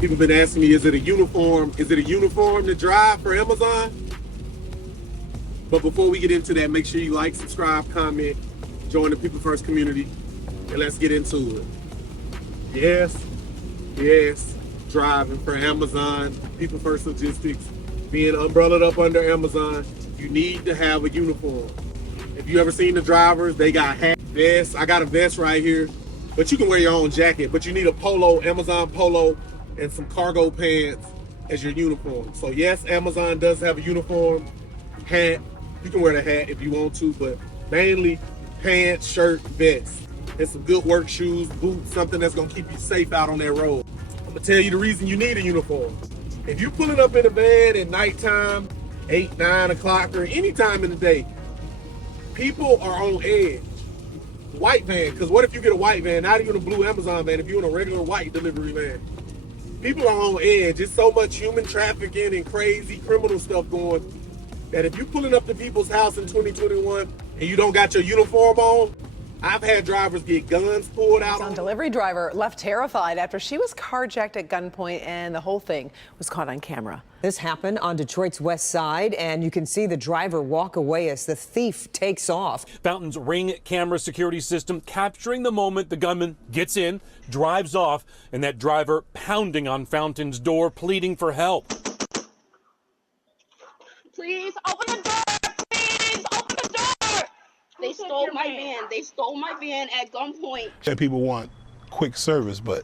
People have been asking me, is it a uniform? Is it a uniform to drive for Amazon? But before we get into that, make sure you like, subscribe, comment, join the People First community, and let's get into it. Yes, driving for Amazon, People First Logistics, being umbrellaed up under Amazon, you need to have a uniform. If you ever seen the drivers, they got hats, vests. I got a vest right here, but you can wear your own jacket, but you need a polo, Amazon polo, and some cargo pants as your uniform. So yes, Amazon does have a uniform, hat. You can wear the hat if you want to, but mainly pants, shirt, vest, and some good work shoes, boots, something that's gonna keep you safe out on that road. I'm gonna tell you the reason you need a uniform. If you pulling up in a van at nighttime, 8, 9 o'clock, or any time in the day, people are on edge. White van, because what if you get a white van, not even a blue Amazon van, if you're in a regular white delivery van? People are on edge. It's so much human trafficking and crazy criminal stuff going that if you pulling up to people's house in 2021 and you don't got your uniform on, I've had drivers get guns pulled out. Amazon delivery driver left terrified after she was carjacked at gunpoint, and the whole thing was caught on camera. This happened on Detroit's west side, and you can see the driver walk away as the thief takes off. Fountain's Ring camera security system capturing the moment the gunman gets in, drives off, and that driver pounding on Fountain's door, pleading for help. Please open the door! Please open the door! They stole my van. They stole my van at gunpoint. People want quick service, but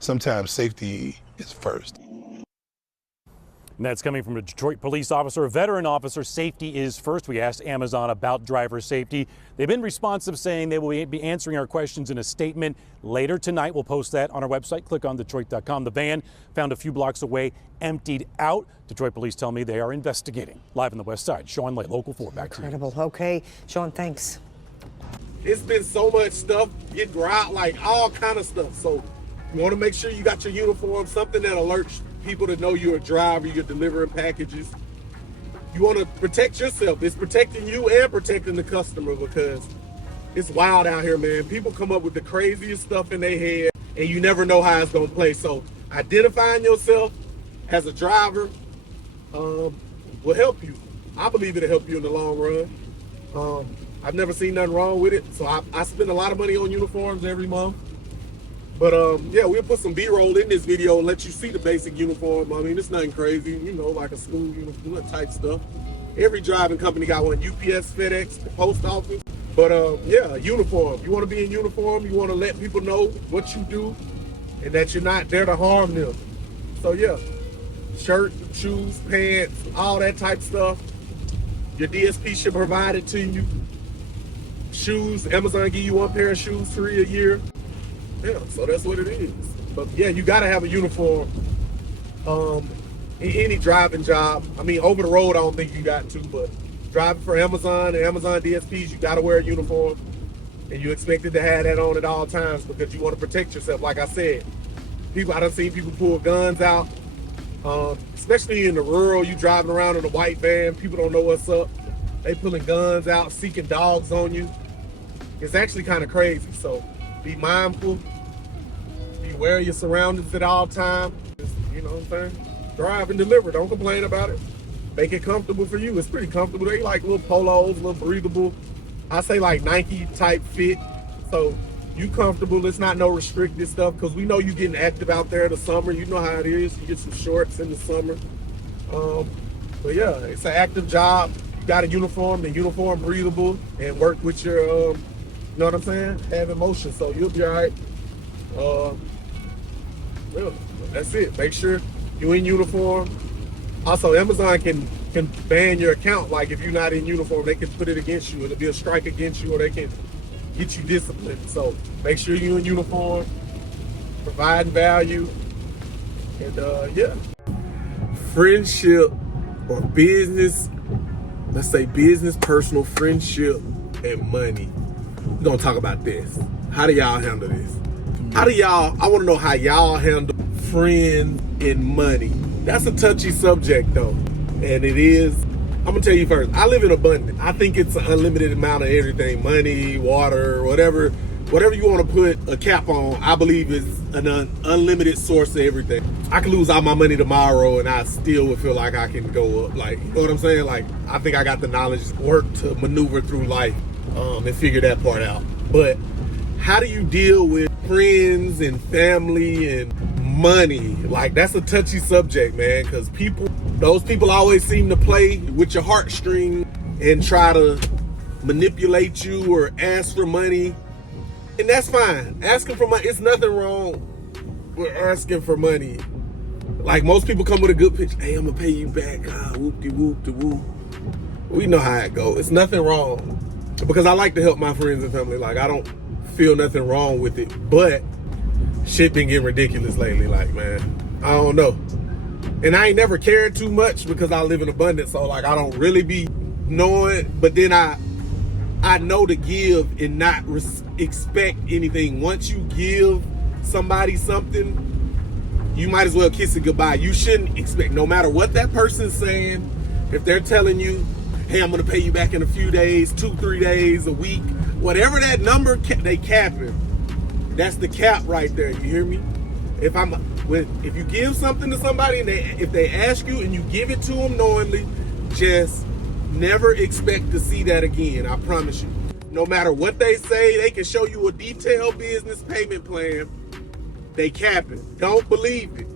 sometimes safety is first. And that's coming from a Detroit police officer, a veteran officer. Safety is first. We asked Amazon about driver safety. They've been responsive, saying they will be answering our questions in a statement later tonight. We'll post that on our website. Click on Detroit.com. The van found a few blocks away, emptied out. Detroit police tell me they are investigating. Live on the west side, Sean Lay, Local 4. Back to you. Incredible. Okay, Sean, thanks. It's been so much stuff getting out, like all kind of stuff. So you want to make sure you got your uniform, something that alerts people to know you're a driver, you're delivering packages. You want to protect yourself. It's protecting you and protecting the customer, because it's wild out here, man. People come up with the craziest stuff in their head, and you never know how it's going to play. So identifying yourself as a driver will help you. I believe it'll help you in the long run. I've never seen nothing wrong with it. So I spend a lot of money on uniforms every month. But yeah, we'll put some B-roll in this video and let you see the basic uniform. I mean, it's nothing crazy, you know, like a school uniform type stuff. Every driving company got one, UPS, FedEx, the post office. But yeah, uniform. You want to be in uniform, you want to let people know what you do and that you're not there to harm them. So yeah, shirt, shoes, pants, all that type stuff. Your DSP should provide it to you. Shoes, Amazon give you one pair of shoes free a year. Yeah, so that's what it is. But yeah, you gotta have a uniform. In any driving job. I mean, over the road, I don't think you got to, but driving for Amazon and Amazon DSPs, you gotta wear a uniform, and you expected to have that on at all times because you want to protect yourself. Like I said, I done seen people pull guns out, especially in the rural. You driving around in a white van, people don't know what's up. They pulling guns out, seeking dogs on you. It's actually kind of crazy. So be mindful. Beware your surroundings at all times. You know what I'm saying? Drive and deliver. Don't complain about it. Make it comfortable for you. It's pretty comfortable. They like little polos, little breathable. I say like Nike type fit. So you comfortable. It's not no restricted stuff, because we know you getting active out there in the summer. You know how it is. You get some shorts in the summer. But yeah, it's an active job. You got a uniform, the uniform breathable, and work with your, you know what I'm saying? Have emotion, so you'll be all right. Well, that's it. Make sure you're in uniform. Also, Amazon can ban your account. Like if you're not in uniform, they can put it against you. It'll be a strike against you, or they can get you disciplined. So make sure you're in uniform, providing value, and yeah. Friendship or business, let's say business, personal, friendship, and money. We're gonna talk about this. How do y'all handle this? I wanna know how y'all handle friends and money. That's a touchy subject though. And it is, I'm gonna tell you first, I live in abundance. I think it's an unlimited amount of everything, money, water, whatever whatever you want to put a cap on, I believe is an unlimited source of everything. I can lose all my money tomorrow and I still would feel like I can go up. Like, you know what I'm saying? Like, I think I got the knowledge, work to maneuver through life and figure that part out. But how do you deal with friends and family and money? Like, that's a touchy subject, man, because those people always seem to play with your heartstring and try to manipulate you or ask for money. And that's fine. Asking for money, it's nothing wrong with asking for money. Like, most people come with a good pitch. Hey, I'm gonna pay you back. Whoop-de-whoop-de-whoop. We know how it goes. It's nothing wrong. Because I like to help my friends and family. Like, I don't feel nothing wrong with it. But shit been getting ridiculous lately. Like, man, I don't know. And I ain't never cared too much because I live in abundance. So, like, I don't really be knowing. But then I know to give and not expect anything. Once you give somebody something, you might as well kiss it goodbye. You shouldn't expect, no matter what that person's saying, if they're telling you, hey, I'm gonna pay you back in a few days, 2-3 days, a week, whatever that number they capping, that's the cap right there. You hear me? If you give something to somebody and if they ask you and you give it to them knowingly, just never expect to see that again. I promise you. No matter what they say, they can show you a detailed business payment plan. They capping. Don't believe it.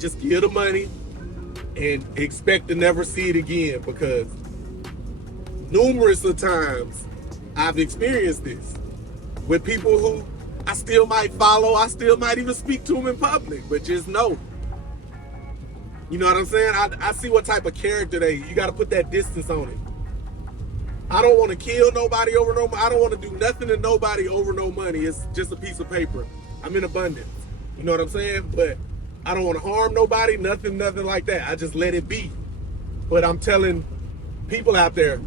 Just give the money and expect to never see it again, because numerous of times I've experienced this with people who I still might follow. I still might even speak to them in public, but just know. You know what I'm saying? I see what type of character you got to put that distance on it. I don't want to kill nobody over no money. I don't want to do nothing to nobody over no money. It's just a piece of paper. I'm in abundance. You know what I'm saying? But I don't want to harm nobody, nothing like that. I just let it be. But I'm telling people out there,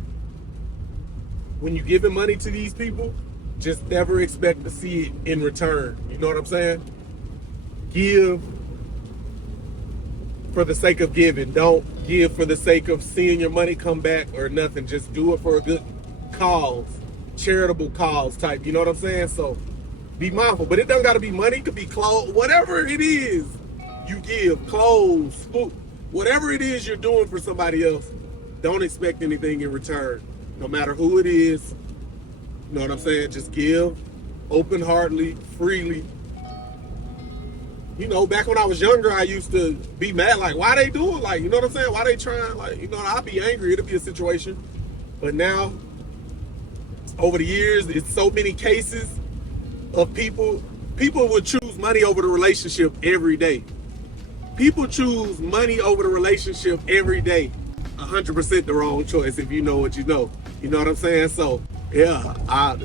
when you're giving money to these people, just never expect to see it in return. You know what I'm saying? Give for the sake of giving. Don't give for the sake of seeing your money come back or nothing. Just do it for a good cause, charitable cause type. You know what I'm saying? So be mindful. But it doesn't got to be money. It could be clothes, whatever it is you give, clothes, food, whatever it is you're doing for somebody else. Don't expect anything in return, no matter who it is. You know what I'm saying? Just give open-heartedly, freely. You know, back when I was younger, I used to be mad, like, why they doing? Like, you know what I'm saying? Why they trying? Like, you know, I'd be angry. It'd be a situation. But now, over the years, it's so many cases of people would choose money over the relationship every day. People choose money over the relationship every day. 100% the wrong choice if you know what you know. You know what I'm saying? So, yeah,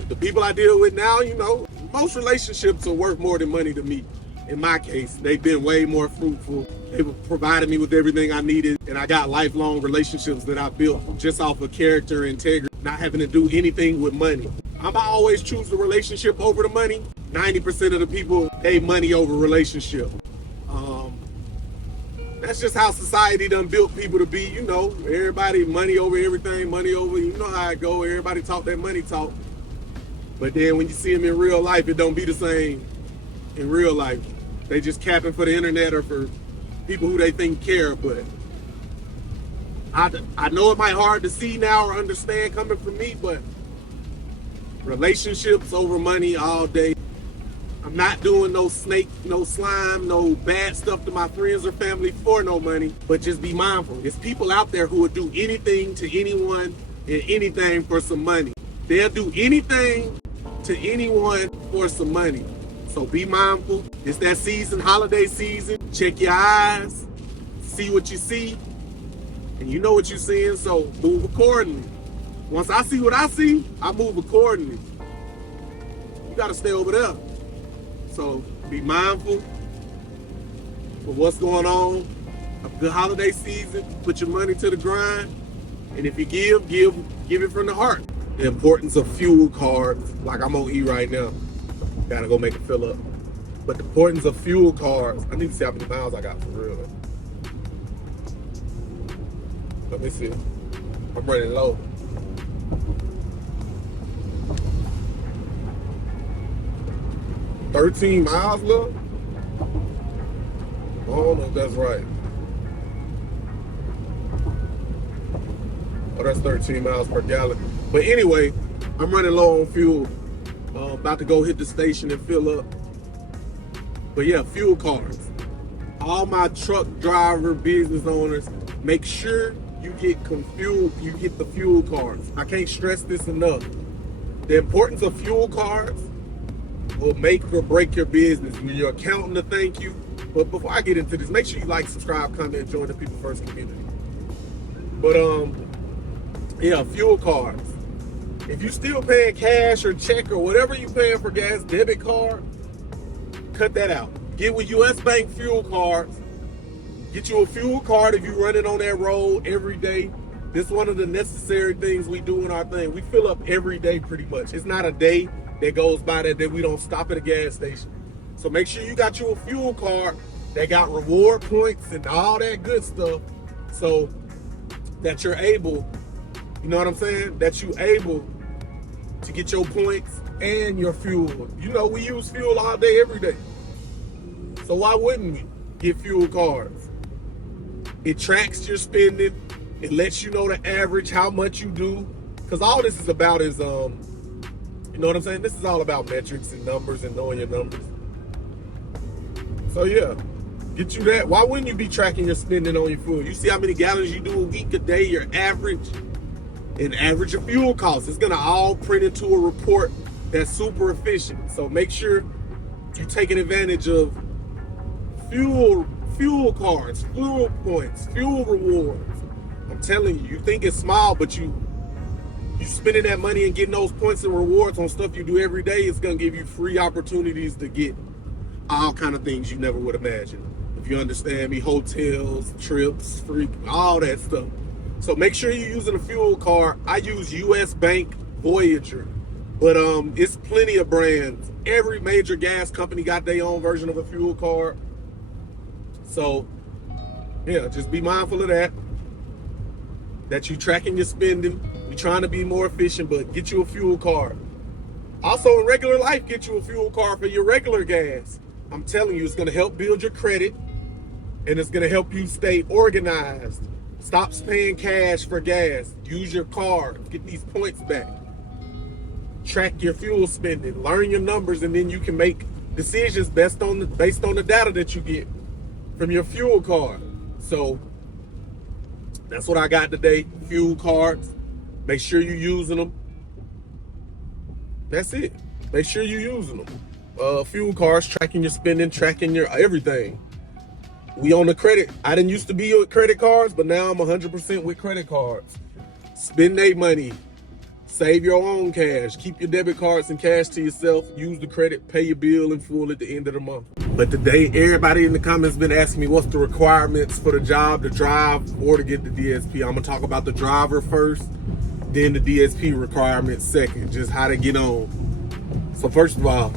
the people I deal with now, you know, most relationships are worth more than money to me. In my case, they've been way more fruitful. They've provided me with everything I needed, and I got lifelong relationships that I built just off of character and integrity, not having to do anything with money. I'm always choose the relationship over the money. 90% of the people, they money over relationship. That's just how society done built people to be, you know. Everybody money over everything, money over, you know how it go. Everybody talk that money talk. But then when you see them in real life, it don't be the same in real life. They just capping for the internet or for people who they think care. But I know it might hard to see now or understand coming from me, but relationships over money all day. I'm not doing no snake, no slime, no bad stuff to my friends or family for no money, but just be mindful. There's people out there who will do anything to anyone and anything for some money. They'll do anything to anyone for some money. So be mindful. It's that season, holiday season. Check your eyes, see what you see, and you know what you're seeing, so move accordingly. Once I see what I see, I move accordingly. You gotta stay over there. So be mindful of what's going on. A good holiday season, put your money to the grind. And if you give it from the heart. The importance of fuel cards, like I'm on E right now. Gotta go make it fill up. But the importance of fuel cards, I need to see how many miles I got for real. Let me see. I'm running low. I'm 13 miles left? I don't know if that's right. Oh, that's 13 miles per gallon. But anyway, I'm running low on fuel. About to go hit the station and fill up. But yeah, fuel cards. All my truck driver business owners, make sure you get the fuel cards. I can't stress this enough. The importance of fuel cards will make or break your business. When your accountant to thank you. But before I get into this, make sure you like, subscribe, comment, join the People First community. But yeah, fuel cards. If you're still paying cash or check or whatever you're paying for gas, debit card, cut that out. Get with US Bank fuel cards. Get you a fuel card if you're running on that road every day. This is one of the necessary things we do in our thing. We fill up every day pretty much. It's not a day that goes by that we don't stop at a gas station. So make sure you got you a fuel card that got reward points and all that good stuff, so that you're able, you know what I'm saying? That you're able to get your points and your fuel. You know, we use fuel all day, every day. So why wouldn't we get fuel cards? It tracks your spending. It lets you know the average, how much you do. Because all this is about is, you know what I'm saying? This is all about metrics and numbers and knowing your numbers. So yeah, get you that. Why wouldn't you be tracking your spending on your fuel? You see how many gallons you do a week, a day, your average, and average of fuel costs. It's gonna all print into a report that's super efficient. So make sure you're taking advantage of fuel cards, fuel points, fuel rewards. I'm telling you, you think it's small, but you spending that money and getting those points and rewards on stuff you do every day, it's gonna give you free opportunities to get all kind of things you never would imagine. If you understand me, hotels, trips, free, all that stuff. So make sure you're using a fuel card. I use US Bank Voyager, but it's plenty of brands. Every major gas company got their own version of a fuel card. So yeah, just be mindful of that you're tracking your spending. You're trying to be more efficient, but get you a fuel card. Also in regular life, get you a fuel card for your regular gas. I'm telling you, it's gonna help build your credit, and it's gonna help you stay organized. Stop paying cash for gas. Use your card. Get these points back. Track your fuel spending. Learn your numbers, and then you can make decisions based on the data that you get from your fuel card. So that's what I got today. Fuel cards. Make sure you're using them. That's it. Make sure you're using them. Fuel cards, tracking your spending, tracking your everything. We on the credit. I didn't used to be with credit cards, but now I'm 100% with credit cards. Spend their money. Save your own cash. Keep your debit cards and cash to yourself. Use the credit. Pay your bill in full at the end of the month. But today, everybody in the comments been asking me what's the requirements for the job to drive or to get the DSP. I'm going to talk about the driver first, then the DSP requirements second. Just how to get on. So first of all,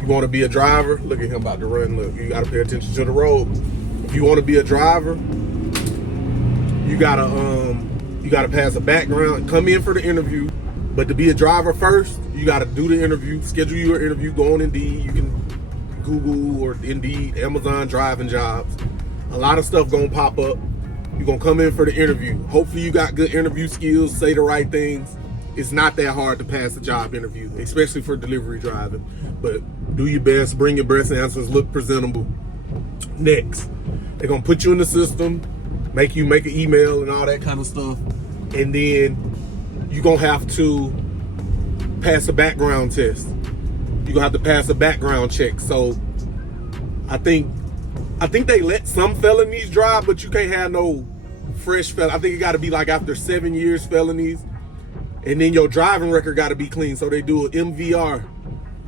you want to be a driver? Look at him about to run. Look, you got to pay attention to the road. If you want to be a driver, you gotta pass a background, come in for the interview. But to be a driver first, you gotta do the interview, schedule your interview, go on Indeed. You can Google or Indeed, Amazon driving jobs. A lot of stuff gonna pop up. You're gonna come in for the interview. Hopefully you got good interview skills, say the right things. It's not that hard to pass a job interview, especially for delivery driving. But do your best, bring your best answers, look presentable. Next, they're gonna put you in the system, make you make an email and all that kind of stuff. And then you're gonna have to pass a background test. You're gonna have to pass a background check. So I think they let some felonies drive, but you can't have no fresh felony. I think it gotta be like after 7 years felonies. And then your driving record gotta be clean. So they do an MVR,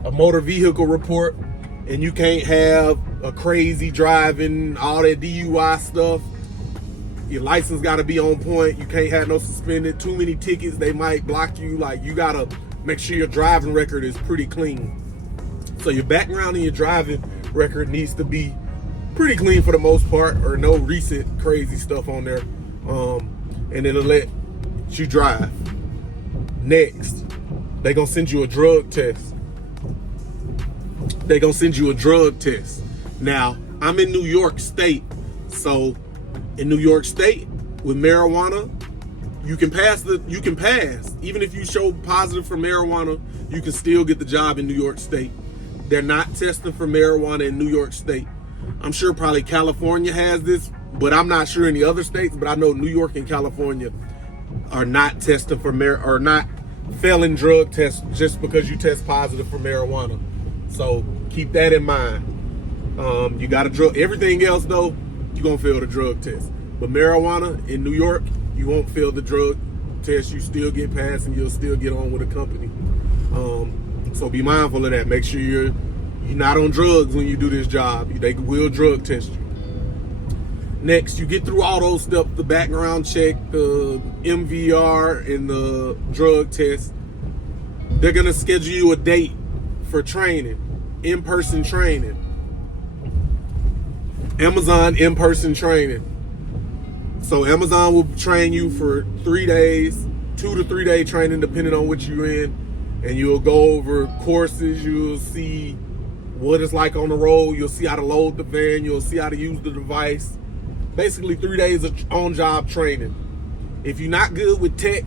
a motor vehicle report, and you can't have a crazy driving, all that DUI stuff. Your license gotta be on point. You can't have no suspended, too many tickets, they might block you. Like, you gotta make sure your driving record is pretty clean. So your background and your driving record needs to be pretty clean for the most part, or no recent crazy stuff on there. And it'll let you drive. Next, they gonna send you a drug test. they're gonna send you a drug test. Now, I'm in New York State, so in New York State with marijuana, you can pass. Even if you show positive for marijuana, you can still get the job in New York State. They're not testing for marijuana in New York State. I'm sure probably California has this, but I'm not sure any other states. But I know New York and California are not testing for are not failing drug tests just because you test positive for marijuana. So keep that in mind. You got a drug. Everything else though, you're gonna fail the drug test. But marijuana in New York, you won't fail the drug test. You still get passed and you'll still get on with a company. So be mindful of that. Make sure you're not on drugs when you do this job. They will drug test you. Next, you get through all those steps, the background check, the MVR, and the drug test. They're gonna schedule you a date for training, in-person training. Amazon in-person training. So Amazon will train you for 3 days, 2 to 3 day training depending on what you're in. And you'll go over courses, you'll see what it's like on the road, you'll see how to load the van, you'll see how to use the device. Basically 3 days of on-job training. If you're not good with tech,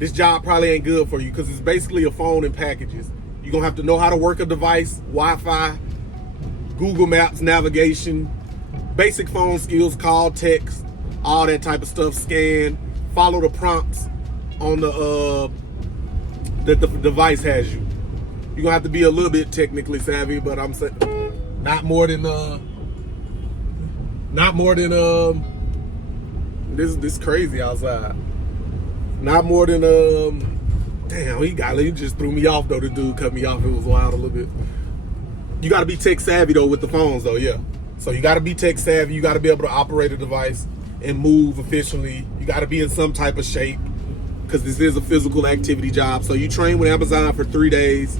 this job probably ain't good for you because it's basically a phone and packages. You're gonna have to know how to work a device, Wi-Fi, Google Maps, navigation, basic phone skills, call, text, all that type of stuff, scan, follow the prompts on the that the device has you. You're gonna have to be a little bit technically savvy, but I'm saying not more than this crazy outside. Not more than damn, he just threw me off though. The dude cut me off. It was wild a little bit. You gotta be tech savvy though with the phones though, yeah. So you gotta be tech savvy, you gotta be able to operate a device and move efficiently. You gotta be in some type of shape, because this is a physical activity job. So you train with Amazon for 3 days.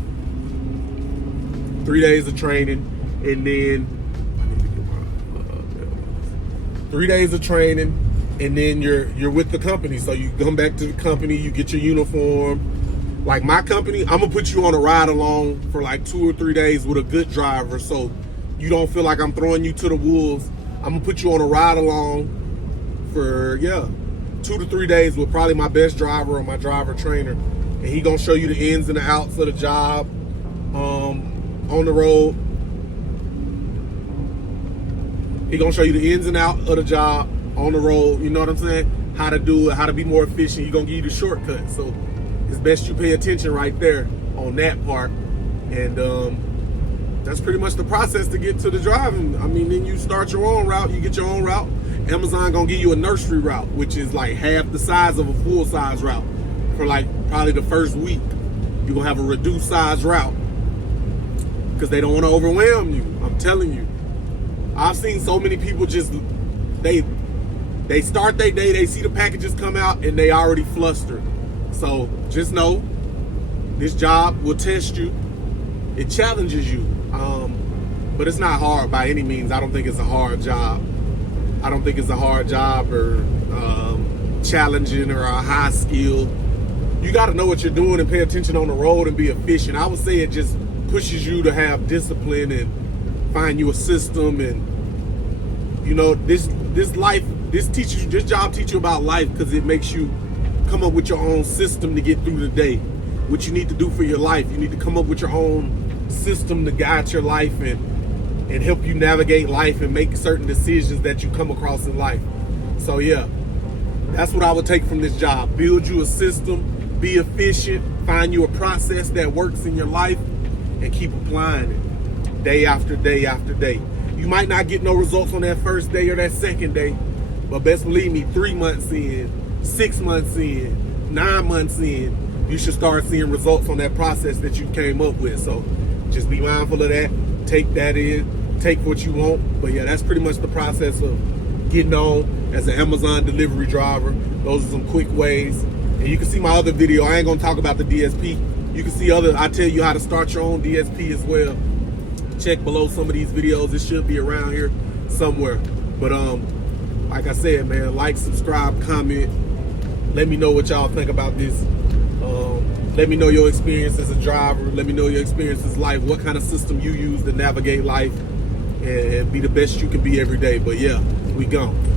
3 days of training, and then 3 days of training, and then you're with the company. So you come back to the company, you get your uniform. Like my company, I'm gonna put you on a ride along for like 2 or 3 days with a good driver, so you don't feel like I'm throwing you to the wolves. I'm gonna put you on a ride along for 2 to 3 days with probably my best driver or my driver trainer, and he gonna show you the ins and the outs of the job on the road. He gonna show you the ins and outs of the job on the road. You know what I'm saying? How to do it, how to be more efficient. He gonna give you the shortcut. So it's best you pay attention right there on that part. And that's pretty much the process to get to the driving. I mean, then you start your own route. You get your own route. Amazon gonna give you a nursery route, which is like half the size of a full size route for like probably the first week. You're gonna have a reduced size route because they don't want to overwhelm you. I'm telling you, I've seen so many people just they start their day, they see the packages come out and they already flustered. So just know this job will test you. It challenges you, but it's not hard by any means. I don't think it's a hard job. I don't think it's a hard job or challenging or a high skill. You got to know what you're doing and pay attention on the road and be efficient. I would say it just pushes you to have discipline and find you a system. And you know, this job teaches you about life because it makes you come up with your own system to get through the day. What you need to do for your life, you need to come up with your own system to guide your life and help you navigate life and make certain decisions that you come across in life. So yeah, that's what I would take from this job. Build you a system, be efficient, find you a process that works in your life, and keep applying it day after day after day. You might not get no results on that first day or that second day, but best believe me, 3 months in, 6 months in, 9 months in, you should start seeing results on that process that you came up with. So just be mindful of that. Take that in, take what you want. But yeah, that's pretty much the process of getting on as an Amazon delivery driver. Those are some quick ways. And you can see my other video. I ain't gonna talk about the DSP. You can see I tell you how to start your own DSP as well. Check below some of these videos. It should be around here somewhere. But like I said, man, like, subscribe, comment. Let me know what y'all think about this Let me know your experience as a driver. Let me know your experience as life. What kind of system you use to navigate life and be the best you can be every day. But yeah, we gone.